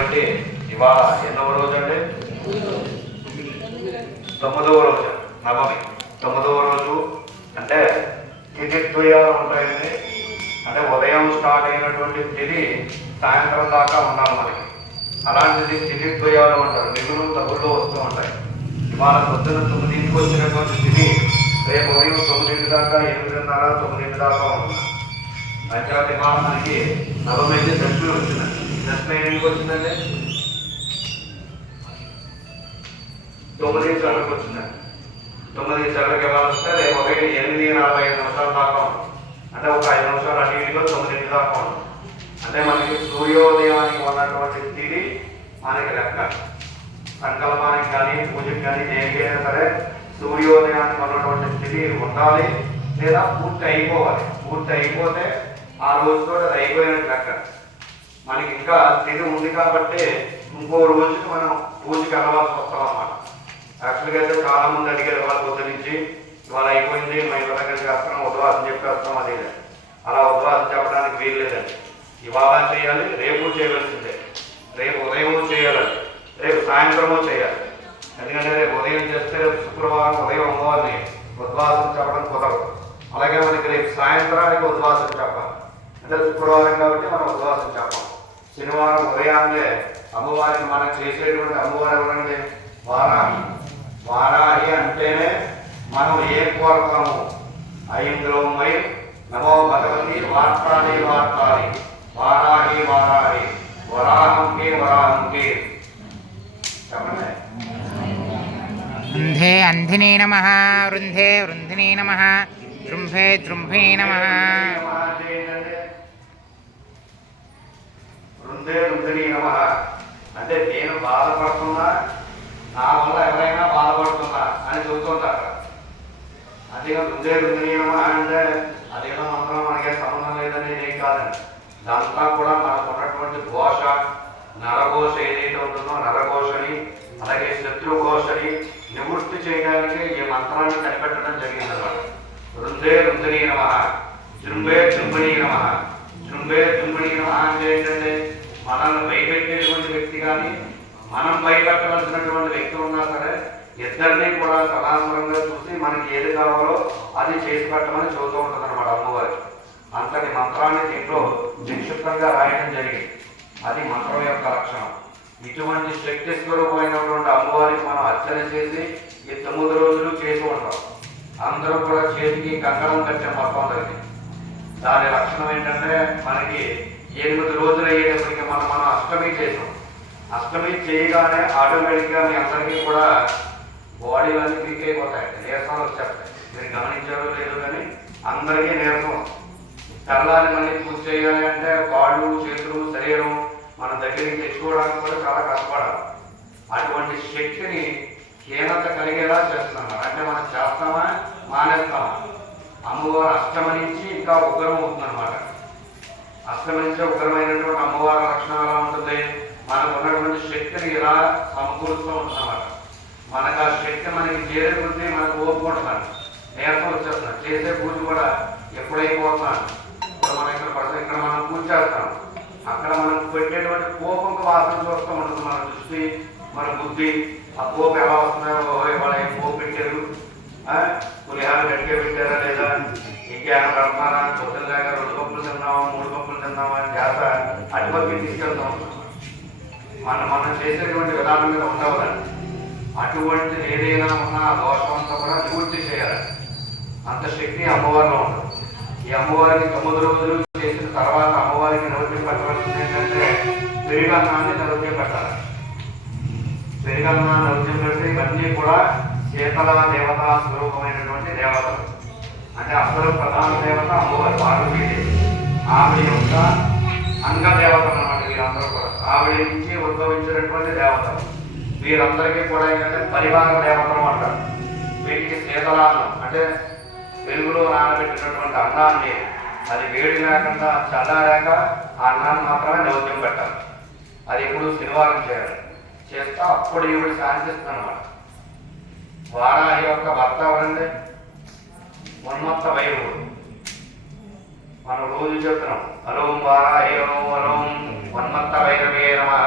అంటే ఇవాళ ఎన్నవ రోజు అండి? 9వ రోజు, నవమి 9వ రోజు. అంటే తిథి ద్వయాలు ఉంటాయండి. అంటే ఉదయం స్టార్ట్ అయినటువంటి తిథి సాయంత్రం దాకా ఉండాలి మనకి. అలాంటిది తిథి ద్వయాలు అంటారు. మిగులు తగుల్లో వస్తూ ఉంటాయి. ఇవాళ పొద్దున 9కి వచ్చినటువంటి తిథి రేపు ఉదయం 9 దాకా 8:30 9 దాకా ఉంటుంది. అంచేత ఇవాళ మనకి నవమి దర్శనం వచ్చిందండి. దర్శనం ఏమికి వచ్చిందండి? 9 గంటలకు వచ్చిందండి. 9 గంటలకు ఇవాళ వస్తే రేపు ఉదయం 8:45 దాకా ఉంటుంది. అంటే ఒక 5 నిమిషాలు అటు ఇటుగా 9 దాకా ఉంటుంది. అంటే మనకి సూర్యోదయానికి ఉన్నటువంటి తిథి మనకి లెక్క. సంకల్పానికి కానీ పూజకి కానీ దేనికైనా సరే సూర్యోదయానికి ఉన్నటువంటి స్థితి ఉండాలి, లేదా పూర్తి అయిపోవాలి. పూర్తి అయిపోతే ఆ రోజుతో అది అయిపోయినట్టు లెక్క. మనకి ఇంకా స్థితి ఉంది కాబట్టి ఇంకో రోజుకి మనం పూజకి వెళ్ళవలసి వస్తాం అన్నమాట. యాక్చువల్గా అయితే చాలా మంది అడిగారు వాళ్ళ పొద్దు నుంచి ఇవాళ అయిపోయింది మా ఇంటి దగ్గర చేస్తాం ఉద్వాసం చెప్పేస్తాం. అది అలా ఉద్వాసం చెప్పడానికి వీలు లేదండి. ఇవాళ చేయాలి, రేపు చేయవలసిందే. రేపు ఉదయం చేయాలండి, రేపు సాయంత్రము చేయాలి. ఎందుకంటే రేపు ఉదయం చేస్తే రేపు శుక్రవారం ఉదయం అమ్మవారిని ఉద్వాసం చెప్పడం కుదరదు. అలాగే మనకి రేపు సాయంత్రానికి ఉద్వాసం చెప్పాలి. అంటే శుక్రవారం కాబట్టి మనం ఉద్వాసం చెప్పాలి. శనివారం ఉదయాన్నే అమ్మవారిని మనం చేసేటువంటి అమ్మవారు ఎవరండి? వారాహి. వారాహి అంటేనే మనం ఏం కోరతాము? ఐంద్రోమై నమో భగవతి వార్తాలి వార్తాలి వారాహి వారాహి వరాహంకే వరాహంకే. వృంధే అంధినే నమః వృంధే వృంధినే నమః దృంభే దృంభే నమః. వృంధే వృంధిని నమః అంటే నేను బాధపడుతున్నా, నా వల్ల ఎవరైనా బాధపడుతున్నా అని చెబుతుంటారు. అదేగా వృంధే వృంధిని నమః అంటే అదేదో మంత్రం మనకే సంబంధం లేదనేది ఏం కాదండి. దాంట్లో కూడా మనకు ఉన్నటువంటి ఘోష, నరఘోష ఏదైతే ఉంటుందో నరఘోషని, అలాగే శత్రుఘోషని నివృత్తి చేయడానికి ఈ మంత్రాన్ని కనిపెట్టడం జరిగింది అన్నమాట. వృంధే వృంధిని నమః జృంభే జృంభిణీ నమః. జృంభే జృంభిణీ నమః అంటే ఏంటంటే మనల్ని భయపెట్టేటువంటి వ్యక్తి కానీ మనం భయపెట్టవలసినటువంటి వ్యక్తి ఉన్నా సరే ఇద్దరినీ కూడా సమాంతరంగా చూసి మనకి ఏది కావాలో అది చేసి పెట్టమని చెబుతూ ఉంటుంది అన్నమాట అమ్మవారి. అంతటి మంత్రాన్ని దీంట్లో నిక్షిప్తంగా రాయడం జరిగింది. అది మంత్రం యొక్క లక్షణం. ఇటువంటి శక్తి స్వరూపమైనటువంటి అమ్మవారికి మనం అర్చన చేసి ఈ 9 రోజులు చేసి ఉంటాం. అందరూ కూడా చేతికి కంకణం కట్టే మొత్తం జరిగింది. దాని లక్షణం ఏంటంటే మనకి 8 రోజులు అయ్యేటప్పటికి మనం అష్టమి చేసాం. అష్టమి చేయగానే ఆటోమేటిక్గా మీ అందరికీ కూడా బాడీలన్నీ వీక్ అయిపోతాయి, నీరసాలు వచ్చేస్తాయి. మీరు గమనించారో లేదో కానీ అందరికీ నీరసం. తెల్లారి మళ్ళీ పూజ చేయాలి అంటే కాళ్ళు చేతులు శరీరం మన దగ్గరికి తెచ్చుకోవడానికి కూడా చాలా కష్టపడాలి. అటువంటి శక్తిని హీనత కలిగేలా చేస్తున్నాం. అంటే మనం చేస్తామా మానేస్తామా? అమ్మవారు అష్టమి నుంచి ఇంకా ఉగ్రం అవుతుందన్నమాట. అష్టమి నుంచి ఉగ్రమైనటువంటి అమ్మవారి లక్షణం ఎలా ఉంటుంది? మనకు ఉన్నటువంటి శక్తిని ఇలా సమకూరుస్తూ ఉంటుందన్నమాట. మనకు ఆ శక్తి మనకి చేరుకుంటే మనకు ఓపుకుంటున్నాను, నీరసం వచ్చేస్తున్నాను. చేసే పూజ కూడా ఎప్పుడైపోతున్నాను. ఇప్పుడు మనం ఇక్కడ మనం పూజ చేస్తాం, అక్కడ మనం పెట్టేటువంటి కోపంకి వాసన చూస్తూ ఉంటుంది మన దృష్టి, మన బుద్ధి. ఆ కోపం ఎలా వస్తున్నాయో ఇవాళ ఏం కోపం పెట్టారు, పులిహార గట్టిగా పెట్టారా లేదా, ఇంకేమైనా పెడతారా, పొద్దున దాకా 2 పప్పులు తిన్నామా 3 పప్పులు తిన్నామా అని చేత అటుపక్కకి తీసుకెళ్తా ఉంటాం. మనం చేసేటువంటి విధానం మీద ఉండవాలండి. అటువంటి ఏదైనా ఉన్నా ఆ దోషం అంతా కూడా నివృత్తి చేయాలి. అంత శక్తి అమ్మవారిలో ఉంటుంది. ఈ అమ్మవారికి 9 రోజులు చేసిన తర్వాత అమ్మవారికి నైవేద్యం పెట్టవలసింది ఏంటంటే పెరుగన్నాన్ని నైవేద్యం పెట్టాలి. పెరుగన్నాన్ని నైవేద్యం పెడితే ఇవన్నీ కూడా శీతల దేవత స్వరూపమైనటువంటి దేవతలు. అంటే అసలు ప్రధాన దేవత అమ్మవారి పార్వతీదేవి. ఆవిడ యొక్క అంగ దేవతలు అన్నమాట వీరందరూ కూడా. ఆవిడ నుంచి ఉద్భవించినటువంటి దేవతలు. వీరందరికీ కూడా ఏంటంటే పరివార దేవతలు అంటారు. వీటికి శీతలాన్నం అంటే పెరుగులో నానబెట్టినటువంటి అన్నాన్ని అది వేడి లేకుండా చల్లారాక ఆ అన్నాన్ని మాత్రమే నైవేద్యం పెట్టాలి. అది ఎప్పుడు శనివారం చేయాలి. చేస్తే అప్పుడు ఈవిడ శాంతిస్తుంది అన్నమాట. వారాహి యొక్క భర్త ఎవరండి? ఉన్మత్త వైరుడు. మనం రోజు చెప్తున్నాం హలోం వారాహి ఓం హలోం ఉన్మత్త వైరవే నమః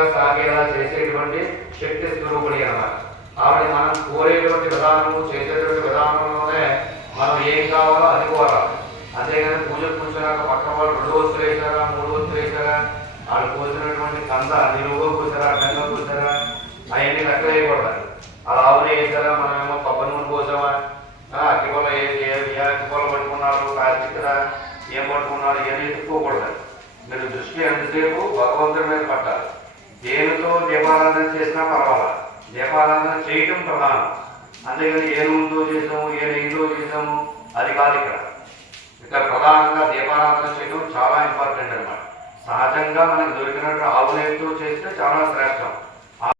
చక్కగా సాగేలా చేసేటువంటి శక్తి స్వరూపుడి అన్నమాట. కాబట్టి మనం కోరేటువంటి విధానము, చేసేటువంటి విధానంలోనే మనం ఏం కావాలో అది కోరాలి. అంతేగాని పూజకు కూర్చున్నాక పక్క వాళ్ళు 2 వస్తువులు వేసారా, 3 వస్తువులు వేసారా, వాళ్ళు కూర్చున్నటువంటి కంద నిలువుగా కూర్చారా, అడ్డంగా కూర్చారా, అవన్నీ లెక్క వేయకూడదు. అలా ఆవునే వేసారా, మనమేమో కొబ్బరి నూనె పోసామా, అగ్గిపొల ఏ అగ్గిపొల పట్టుకున్నారు, కార్తీకరా ఏం పట్టుకున్నారు, ఇవన్నీ ఎత్తుకోకూడదు. మీరు దృష్టి ఎంతసేపు భగవంతుడి మీద పట్టాలి. దేనితో దీపారాధన చేసినా పర్వాలా, దీపారాధన చేయటం ప్రధానం. అంతేగాని ఏ నూనెతో చేసాము, ఏ నెయ్యితో చేసాము అది కాదు. ఇక్కడ ప్రధానంగా దీపారాధన చేయడం చాలా ఇంపార్టెంట్ అన్నమాట. సహజంగా మనకు దొరికినట్టు ఆవు నెయ్యితో చేస్తే చాలా శ్రేష్టం.